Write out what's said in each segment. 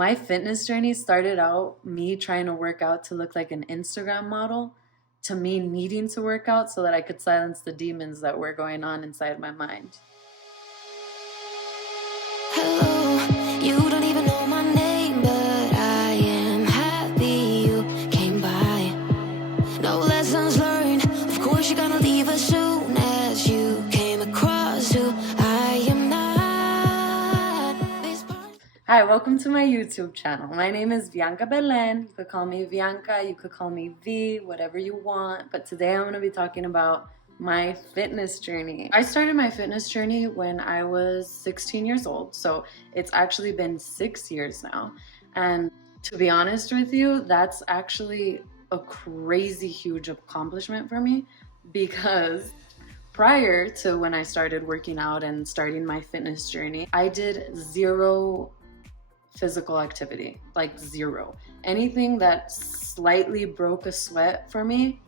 My fitness journey started out me trying to work out to look like an Instagram model, to me needing to work out so that I could silence the demons that were going on inside my mind. Hello, you don't even know my name, but I am happy you came by. No lessons learned, of course you're gonna leave as soon as you came across who I am not. Hi, welcome to my YouTube channel. My name is Bianca Belen. You could call me Bianca, you could call me V, whatever you want. But today I'm going to be talking about my fitness journey. I started my fitness journey when I was 16 years old. So it's actually been 6 years now. And to be honest with you, that's actually a crazy huge accomplishment for me, because prior to when I started working out and starting my fitness journey, I did zero physical activity, like zero. Anything that slightly broke a sweat for me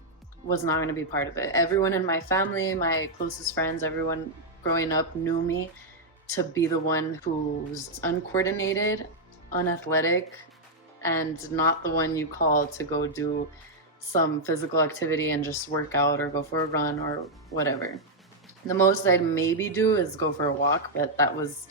was not going to be part of it. Everyone in my family, my closest friends, everyone growing up knew me to be the one who's uncoordinated, unathletic, and not the one you call to go do some physical activity and just work out or go for a run or whatever. The most I'd maybe do is go for a walk, but that was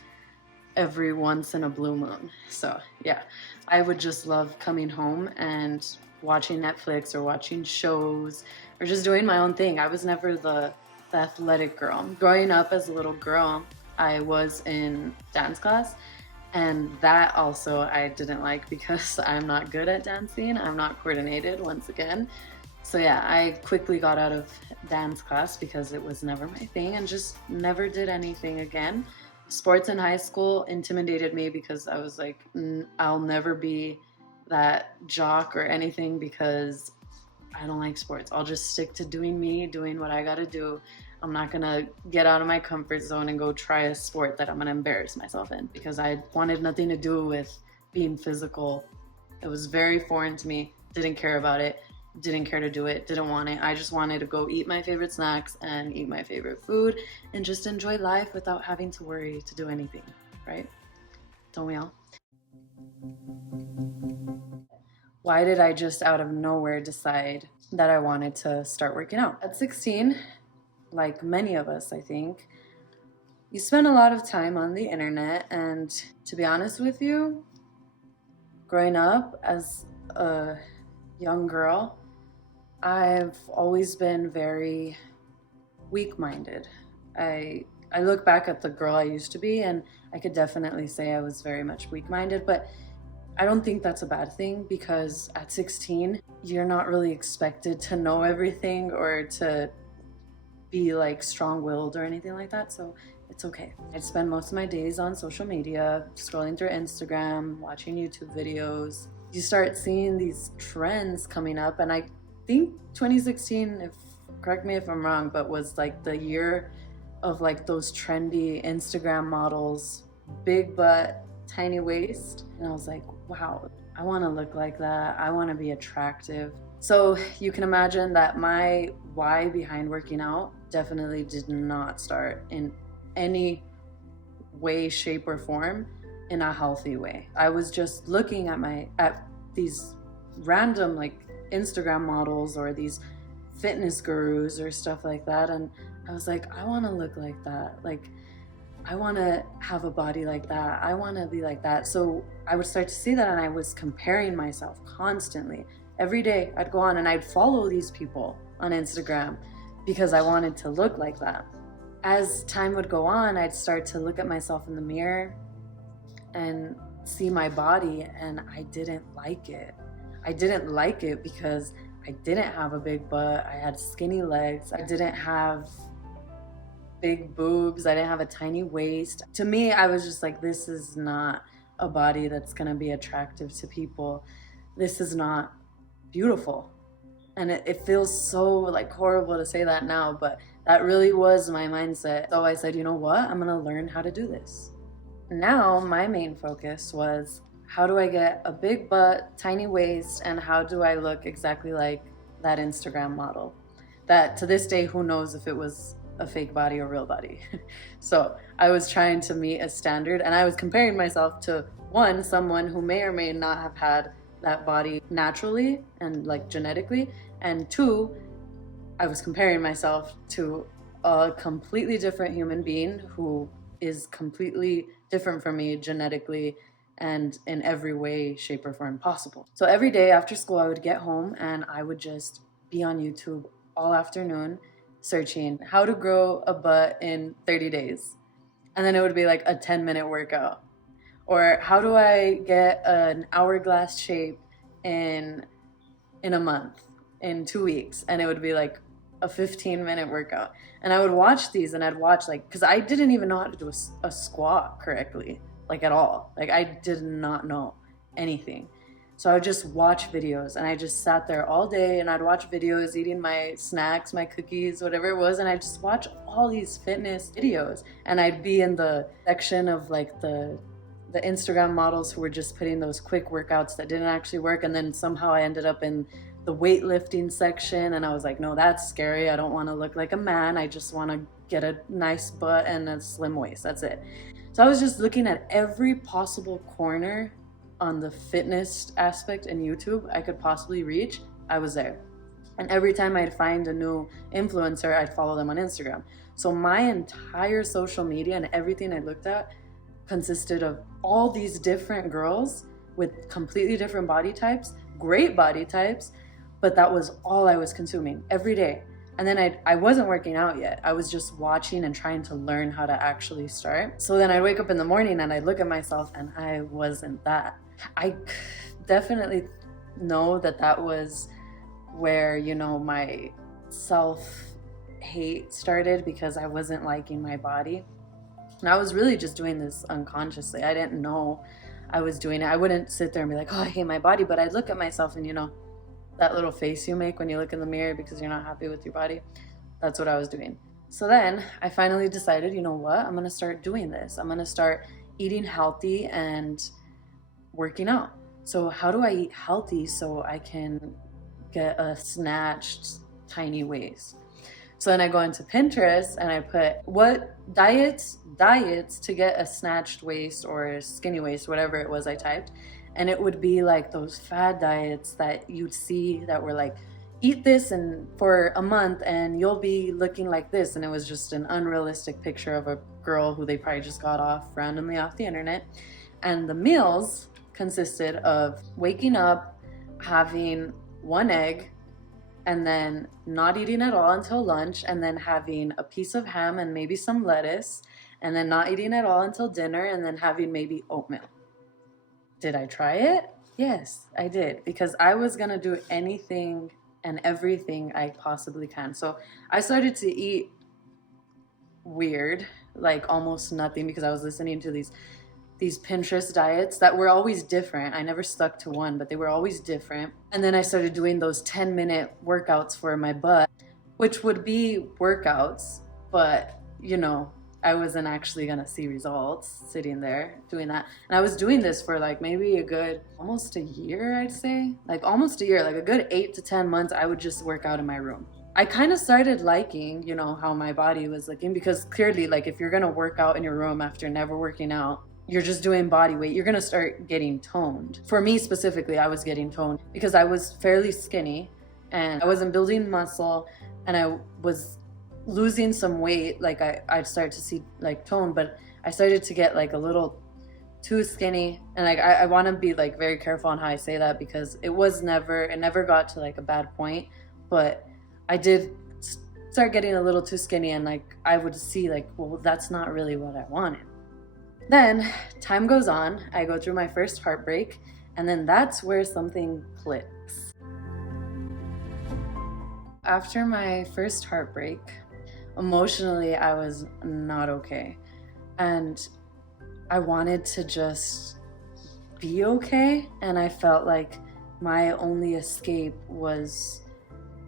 every once in a blue moon. So yeah, I would just love coming home and watching Netflix or watching shows or just doing my own thing. I was never the athletic girl. Growing up as a little girl, I was in dance class, and that also I didn't like because I'm not good at dancing. I'm not coordinated, once again. So yeah, I quickly got out of dance class because it was never my thing, and just never did anything again. Sports in high school intimidated me because I was like, I'll never be that jock or anything because I don't like sports. I'll just stick to doing me, doing what I gotta do. I'm not gonna get out of my comfort zone and go try a sport that I'm gonna embarrass myself in, because I wanted nothing to do with being physical. It was very foreign to me, didn't care about it. Didn't care to do it, didn't want it. I just wanted to go eat my favorite snacks and eat my favorite food and just enjoy life without having to worry to do anything, right? Don't we all? Why did I just out of nowhere decide that I wanted to start working out? At 16, like many of us, I think, you spend a lot of time on the internet, and to be honest with you, growing up as a young girl, I've always been very weak-minded. I look back at the girl I used to be, and I could definitely say I was very much weak-minded, but I don't think that's a bad thing, because at 16, you're not really expected to know everything or to be like strong-willed or anything like that, so it's okay. I'd spend most of my days on social media, scrolling through Instagram, watching YouTube videos. You start seeing these trends coming up, and I think 2016, correct me if I'm wrong, but was like the year of like those trendy Instagram models, big butt, tiny waist. And I was like, wow, I want to look like that. I want to be attractive. So you can imagine that my why behind working out definitely did not start in any way, shape, or form in a healthy way. I was just looking at these random like Instagram models or these fitness gurus or stuff like that, and I was like, I want to look like that. Like, I want to have a body like that. I want to be like that. So I would start to see that, and I was comparing myself constantly. Every day I'd go on and I'd follow these people on Instagram because I wanted to look like that. As time would go on, I'd start to look at myself in the mirror and see my body, and I didn't like it. I didn't like it because I didn't have a big butt. I had skinny legs. I didn't have big boobs. I didn't have a tiny waist. To me, I was just like, this is not a body that's gonna be attractive to people. This is not beautiful. And it feels so like horrible to say that now, but that really was my mindset. So I said, you know what? I'm gonna learn how to do this. Now my main focus was, how do I get a big butt, tiny waist, and how do I look exactly like that Instagram model? That to this day, who knows if it was a fake body or real body. So I was trying to meet a standard, and I was comparing myself to one, someone who may or may not have had that body naturally and like genetically, and two, I was comparing myself to a completely different human being who is completely different from me genetically and in every way, shape, or form possible. So every day after school, I would get home and I would just be on YouTube all afternoon searching how to grow a butt in 30 days. And then it would be like a 10-minute workout. Or how do I get an hourglass shape in a month, in 2 weeks? And it would be like a 15-minute workout. And I would watch these and I'd watch like, because I didn't even know how to do a squat correctly, like at all. Like I did not know anything. So I would just watch videos and I just sat there all day and I'd watch videos, eating my snacks, my cookies, whatever it was. And I'd just watch all these fitness videos. And I'd be in the section of like the Instagram models who were just putting those quick workouts that didn't actually work. And then somehow I ended up in the weightlifting section and I was like, no, that's scary. I don't want to look like a man. I just want to get a nice butt and a slim waist. That's it. So I was just looking at every possible corner on the fitness aspect in YouTube I could possibly reach. I was there. And every time I'd find a new influencer, I'd follow them on Instagram. So my entire social media and everything I looked at consisted of all these different girls with completely different body types, great body types, but that was all I was consuming every day. And then I wasn't working out yet. I was just watching and trying to learn how to actually start. So then I'd wake up in the morning and I'd look at myself and I wasn't that. I definitely know that was where, you know, my self-hate started, because I wasn't liking my body. And I was really just doing this unconsciously. I didn't know I was doing it. I wouldn't sit there and be like, oh, I hate my body. But I'd look at myself and, you know, that little face you make when you look in the mirror because you're not happy with your body. That's what I was doing. So then I finally decided, you know what? I'm going to start doing this. I'm going to start eating healthy and working out. So how do I eat healthy so I can get a snatched tiny waist? So then I go into Pinterest and I put what diets to get a snatched waist or a skinny waist, whatever it was I typed. And it would be like those fad diets that you'd see that were like, eat this and for a month and you'll be looking like this. And it was just an unrealistic picture of a girl who they probably just got off randomly off the internet. And the meals consisted of waking up, having one egg, and then not eating at all until lunch, and then having a piece of ham and maybe some lettuce, and then not eating at all until dinner, and then having maybe oatmeal. Did I try it? Yes, I did, because I was gonna do anything and everything I possibly can. So I started to eat weird, like almost nothing, because I was listening to these Pinterest diets that were always different. I never stuck to one, but they were always different. And then I started doing those 10-minute workouts for my butt, which would be workouts, but you know, I wasn't actually gonna see results sitting there doing that. And I was doing this for like maybe a good almost a year, I'd say. Like almost a year, like a good 8 to 10 months, I would just work out in my room. I kind of started liking, you know, how my body was looking, because clearly, like if you're gonna work out in your room after never working out, you're just doing body weight, you're gonna start getting toned. For me specifically, I was getting toned because I was fairly skinny and I wasn't building muscle and I was losing some weight. Like I'd start to see like tone, but I started to get like a little too skinny. And like I want to be like very careful on how I say that, because it never got to like a bad point, but I did start getting a little too skinny, and like I would see like, well, that's not really what I wanted. Then time goes on, I go through my first heartbreak, and then that's where something clicks. After my first heartbreak, emotionally, I was not okay. And I wanted to just be okay. And I felt like my only escape was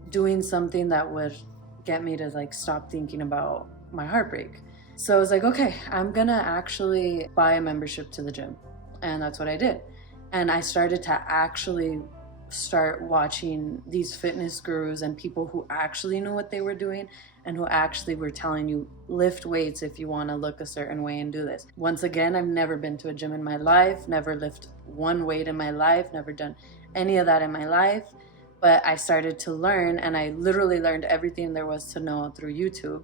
doing something that would get me to like stop thinking about my heartbreak. So I was like, okay, I'm gonna actually buy a membership to the gym. And that's what I did. And I started to actually start watching these fitness gurus and people who actually knew what they were doing. and who actually were telling you lift weights if you want to look a certain way and do this. Once again, I've never been to a gym in my life, never lifted one weight in my life, never done any of that in my life. But I started to learn, and I literally learned everything there was to know through YouTube.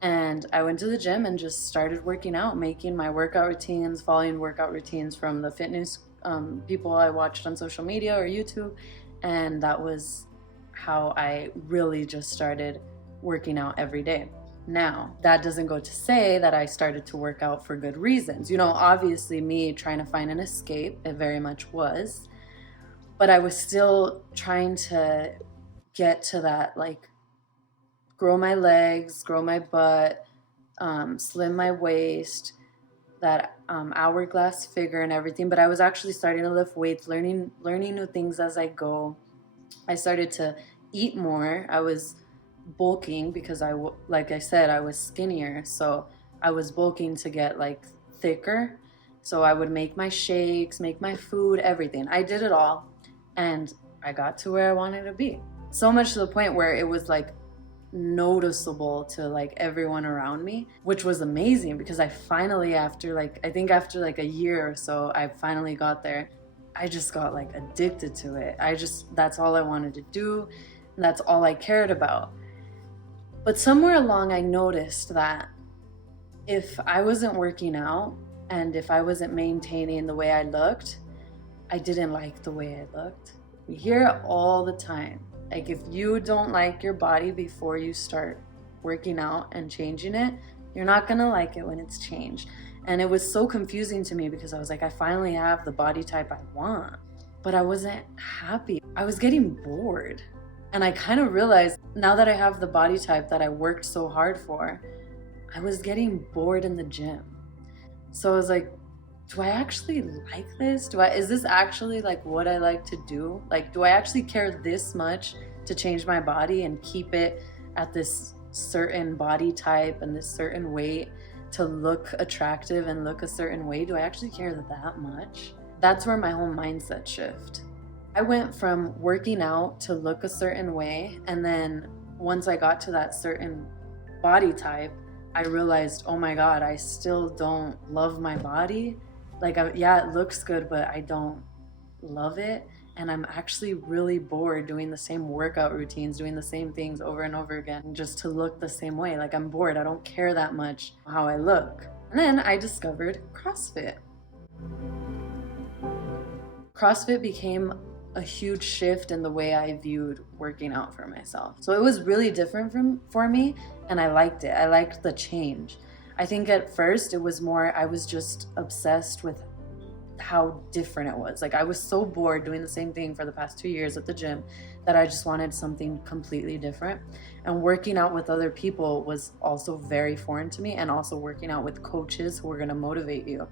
And I went to the gym and just started working out, making my workout routines, following workout routines from the fitness people I watched on social media or YouTube. And that was how I really just started working out every day. Now, that doesn't go to say that I started to work out for good reasons. You know, obviously me trying to find an escape, it very much was. But I was still trying to get to that, like, grow my legs, grow my butt, slim my waist, that hourglass figure and everything. But I was actually starting to lift weights, learning new things as I go. I started to eat more. I was bulking because like I said, I was skinnier. So I was bulking to get like thicker. So I would make my shakes, make my food, everything. I did it all. And I got to where I wanted to be. So much to the point where it was like noticeable to like everyone around me, which was amazing because I finally, after like a year or so, I finally got there. I just got like addicted to it. That's all I wanted to do. And that's all I cared about. But somewhere along I noticed that if I wasn't working out and if I wasn't maintaining the way I looked, I didn't like the way I looked. We hear it all the time. Like, if you don't like your body before you start working out and changing it, you're not gonna like it when it's changed. And it was so confusing to me because I was like, I finally have the body type I want, but I wasn't happy. I was getting bored. And I kind of realized now that I have the body type that I worked so hard for, I was getting bored in the gym. So I was like, do I actually like this? Is this actually like what I like to do? Like, do I actually care this much to change my body and keep it at this certain body type and this certain weight to look attractive and look a certain way? Do I actually care that much? That's where my whole mindset shift. I went from working out to look a certain way, and then once I got to that certain body type, I realized, oh my God, I still don't love my body. Like, yeah, it looks good, but I don't love it. And I'm actually really bored doing the same workout routines, doing the same things over and over again, just to look the same way. Like, I'm bored. I don't care that much how I look. And then I discovered CrossFit. CrossFit became a huge shift in the way I viewed working out for myself. So it was really different for me, and I liked it. I liked the change. I think at first it was more, I was just obsessed with how different it was. Like, I was so bored doing the same thing for the past 2 years at the gym that I just wanted something completely different. And working out with other people was also very foreign to me, and also working out with coaches who were going to motivate you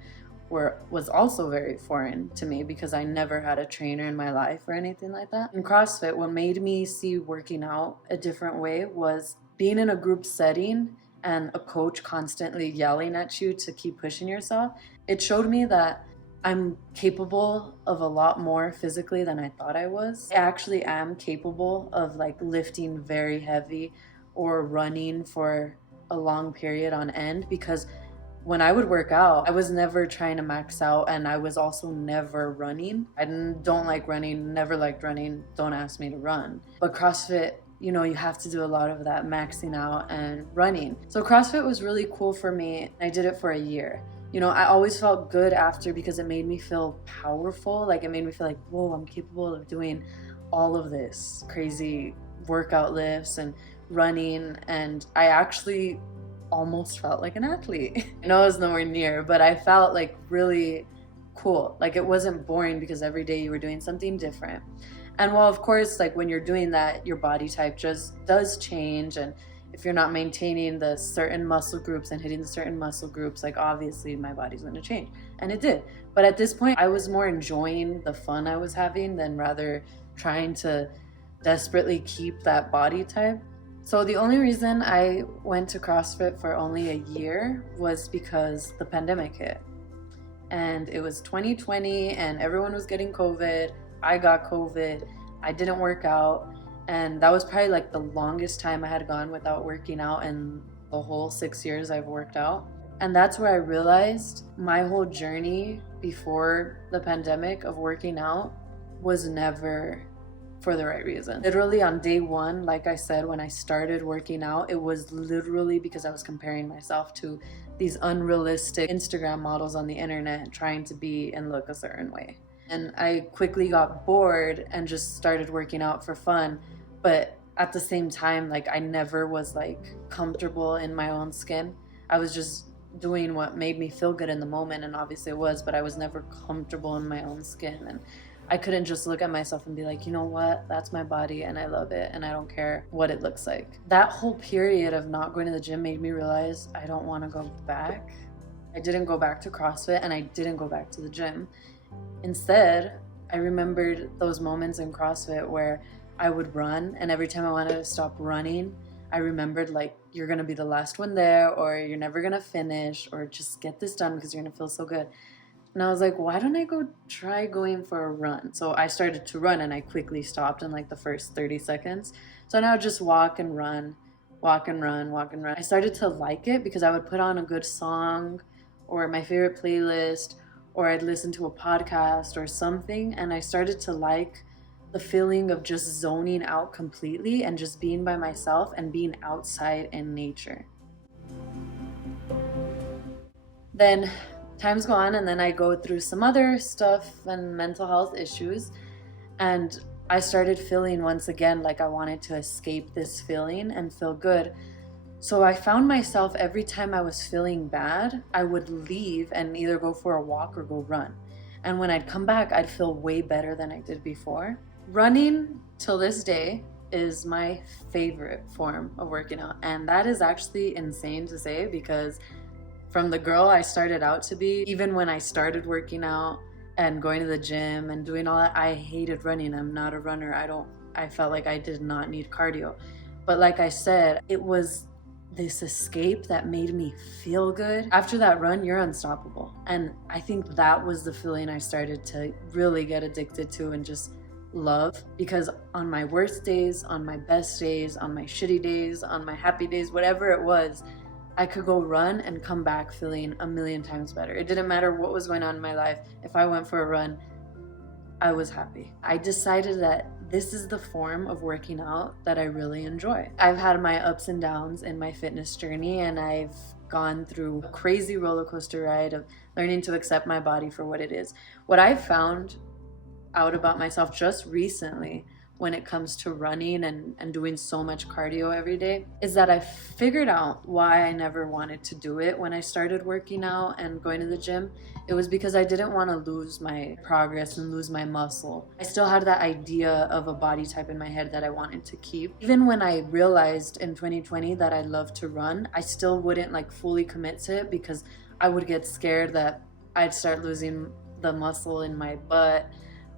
was also very foreign to me because I never had a trainer in my life or anything like that. In CrossFit, what made me see working out a different way was being in a group setting and a coach constantly yelling at you to keep pushing yourself. It showed me that I'm capable of a lot more physically than I thought I was. I actually am capable of like lifting very heavy or running for a long period on end, because when I would work out, I was never trying to max out, and I was also never running. I don't like running, never liked running, don't ask me to run. But CrossFit, you know, you have to do a lot of that maxing out and running. So CrossFit was really cool for me. I did it for a year. You know, I always felt good after because it made me feel powerful. Like, it made me feel like, whoa, I'm capable of doing all of this crazy workout lifts and running. And I actually almost felt like an athlete. I know I was nowhere near, but I felt like really cool. Like, it wasn't boring because every day you were doing something different. And while of course, like, when you're doing that, your body type just does change, and if you're not maintaining the certain muscle groups and hitting the certain muscle groups, like, obviously my body's going to change. And it did. But at this point, I was more enjoying the fun I was having than rather trying to desperately keep that body type. So the only reason I went to CrossFit for only a year was because the pandemic hit. And it was 2020 and everyone was getting COVID. I got COVID. I didn't work out. And that was probably like the longest time I had gone without working out in the whole 6 years I've worked out. And that's where I realized my whole journey before the pandemic of working out was never for the right reason. Literally on day one, like I said, when I started working out, it was literally because I was comparing myself to these unrealistic Instagram models on the internet trying to be and look a certain way. And I quickly got bored and just started working out for fun. But at the same time, like, I never was like comfortable in my own skin. I was just doing what made me feel good in the moment, and obviously it was, but I was never comfortable in my own skin. And I couldn't just look at myself and be like, you know what, that's my body and I love it and I don't care what it looks like. That whole period of not going to the gym made me realize I don't want to go back. I didn't go back to CrossFit and I didn't go back to the gym. Instead, I remembered those moments in CrossFit where I would run, and every time I wanted to stop running, I remembered, like, you're gonna be the last one there, or you're never gonna finish, or just get this done because you're gonna feel so good. And I was like, why don't I go try going for a run? So I started to run and I quickly stopped in like the first 30 seconds. So now I would just walk and run, walk and run, walk and run. I started to like it because I would put on a good song or my favorite playlist, or I'd listen to a podcast or something, and I started to like the feeling of just zoning out completely and just being by myself and being outside in nature. Then times go on, and then I go through some other stuff and mental health issues, and I started feeling once again like I wanted to escape this feeling and feel good. So I found myself, every time I was feeling bad, I would leave and either go for a walk or go run. And when I'd come back, I'd feel way better than I did before. Running till this day is my favorite form of working out. And that is actually insane to say, because from the girl I started out to be, even when I started working out and going to the gym and doing all that, I hated running. I'm not a runner. I felt like I did not need cardio. But like I said, it was this escape that made me feel good. After that run, you're unstoppable. And I think that was the feeling I started to really get addicted to and just love, because on my worst days, on my best days, on my shitty days, on my happy days, whatever it was, I could go run and come back feeling a million times better. It didn't matter what was going on in my life. If I went for a run, I was happy. I decided that this is the form of working out that I really enjoy. I've had my ups and downs in my fitness journey, and I've gone through a crazy roller coaster ride of learning to accept my body for what it is. What I've found out about myself just recently when it comes to running and doing so much cardio every day is that I figured out why I never wanted to do it when I started working out and going to the gym. It was because I didn't want to lose my progress and lose my muscle. I still had that idea of a body type in my head that I wanted to keep. Even when I realized in 2020 that I loved to run, I still wouldn't like fully commit to it because I would get scared that I'd start losing the muscle in my butt,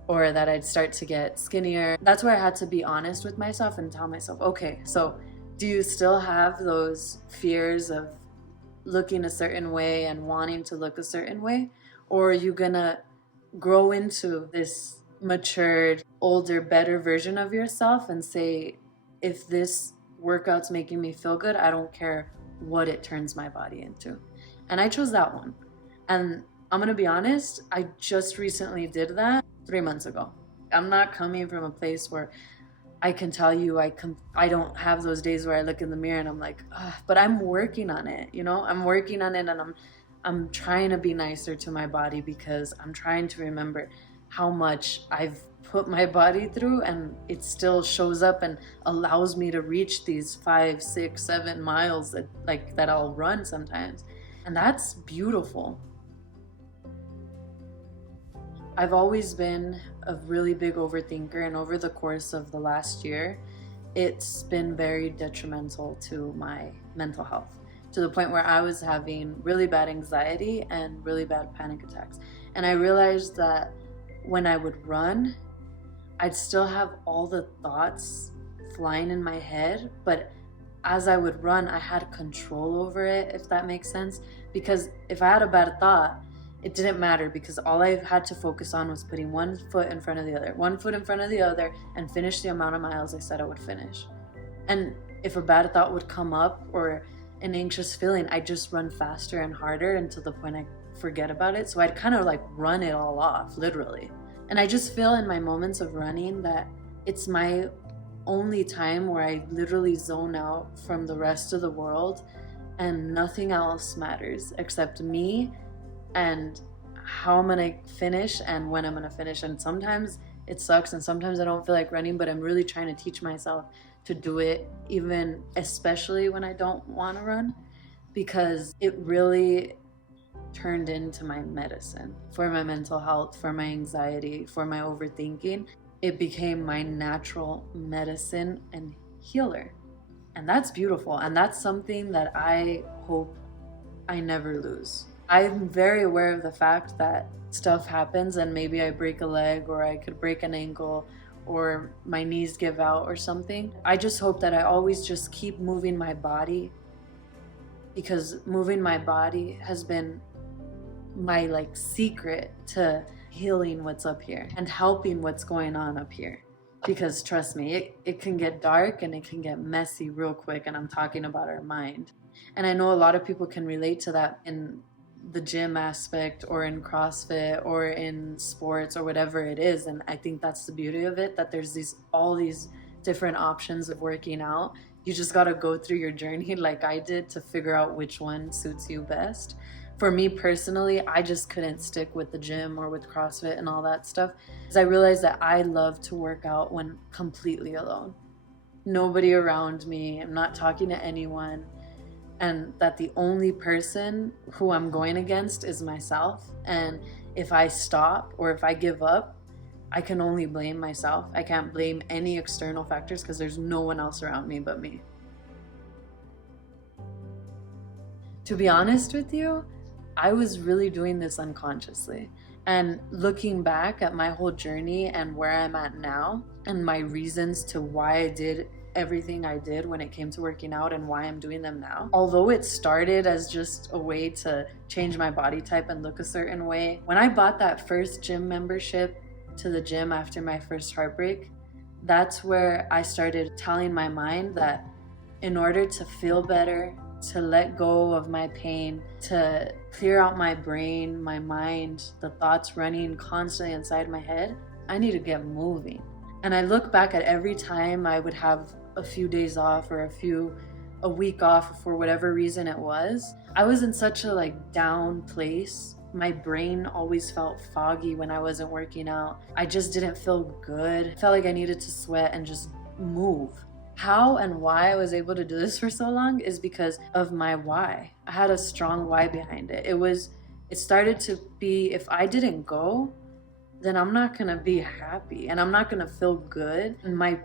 or that I'd start to get skinnier. That's where I had to be honest with myself and tell myself, okay, so do you still have those fears of looking a certain way and wanting to look a certain way? Or are you gonna grow into this matured, older, better version of yourself and say, if this workout's making me feel good, I don't care what it turns my body into? And I chose that one. And I'm gonna be honest, I just recently did that 3 months ago. I'm not coming from a place where I can tell you I don't have those days where I look in the mirror and I'm like, ugh, but I'm working on it, you know? I'm working on it, and I'm trying to be nicer to my body because I'm trying to remember how much I've put my body through, and it still shows up and allows me to reach these 5, 6, 7 miles that I'll run sometimes. And that's beautiful. I've always been a really big overthinker, and over the course of the last year, it's been very detrimental to my mental health, to the point where I was having really bad anxiety and really bad panic attacks. And I realized that when I would run, I'd still have all the thoughts flying in my head, but as I would run, I had control over it, if that makes sense. Because if I had a bad thought, It didn't matter because all I had to focus on was putting one foot in front of the other, one foot in front of the other, and finish the amount of miles I said I would finish. And if a bad thought would come up or an anxious feeling, I'd just run faster and harder until the point I forget about it. So I'd kind of like run it all off, literally. And I just feel in my moments of running that it's my only time where I literally zone out from the rest of the world and nothing else matters except me and how I'm gonna finish and when I'm gonna finish. And sometimes it sucks and sometimes I don't feel like running, but I'm really trying to teach myself to do it, even especially when I don't want to run, because it really turned into my medicine for my mental health, for my anxiety, for my overthinking. It became my natural medicine and healer. And that's beautiful. And that's something that I hope I never lose. I'm very aware of the fact that stuff happens and maybe I break a leg or I could break an ankle or my knees give out or something. I just hope that I always just keep moving my body, because moving my body has been my secret to healing what's up here and helping what's going on up here. Because trust me, it can get dark and it can get messy real quick, and I'm talking about our mind. And I know a lot of people can relate to that in the gym aspect or in CrossFit or in sports or whatever it is. And I think that's the beauty of it, that there's all these different options of working out. You just got to go through your journey like I did to figure out which one suits you best. For me personally, I just couldn't stick with the gym or with CrossFit and all that stuff, because I realized that I love to work out when completely alone. Nobody around me, I'm not talking to anyone, and that the only person who I'm going against is myself. And if I stop or if I give up, I can only blame myself. I can't blame any external factors because there's no one else around me but me. To be honest with you, I was really doing this unconsciously. And looking back at my whole journey and where I'm at now and my reasons to why I did everything I did when it came to working out and why I'm doing them now. Although it started as just a way to change my body type and look a certain way, when I bought that first gym membership to the gym after my first heartbreak, that's where I started telling my mind that in order to feel better, to let go of my pain, to clear out my brain, my mind, the thoughts running constantly inside my head, I need to get moving. And I look back at every time I would have a few days off or a week off for whatever reason it was, I was in such a down place. My brain always felt foggy when I wasn't working out. I just didn't feel good. I felt like I needed to sweat and just move. How and why I was able to do this for so long is because of my why. I had a strong why behind it. It started to be, if I didn't go, then I'm not gonna be happy and I'm not gonna feel good. And my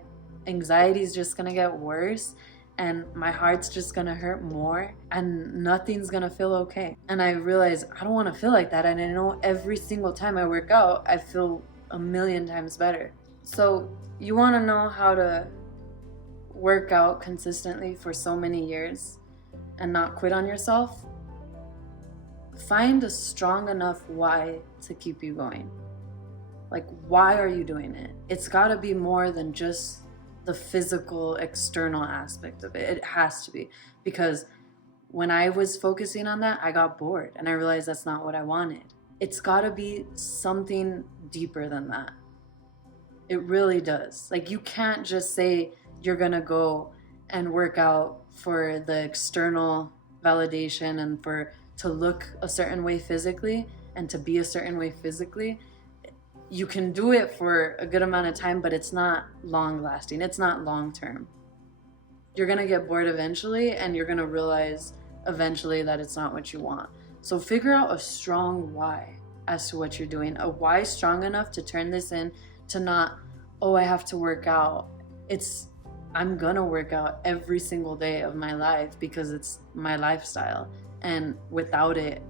anxiety is just gonna get worse and my heart's just gonna hurt more and nothing's gonna feel okay. And I realized I don't wanna feel like that. And I know every single time I work out, I feel a million times better. So you wanna know how to work out consistently for so many years and not quit on yourself? Find a strong enough why to keep you going. Why are you doing it? It's got to be more than just the physical external aspect of it. It has to be, because when I was focusing on that, I got bored and I realized that's not what I wanted. It's got to be something deeper than that. It really does. You can't just say you're gonna go and work out for the external validation and to look a certain way physically and to be a certain way physically. You can do it for a good amount of time, but it's not long lasting. It's not long term. You're gonna get bored eventually, and you're gonna realize eventually that it's not what you want. So figure out a strong why as to what you're doing, a why strong enough to turn this in to not, oh, I have to work out. It's, I'm gonna work out every single day of my life because it's my lifestyle. And without it,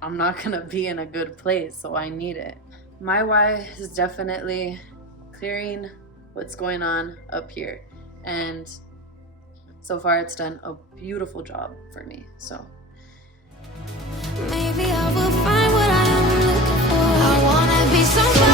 I'm not gonna be in a good place, so I need it. My why is definitely clearing what's going on up here. And so far it's done a beautiful job for me, so. Maybe somebody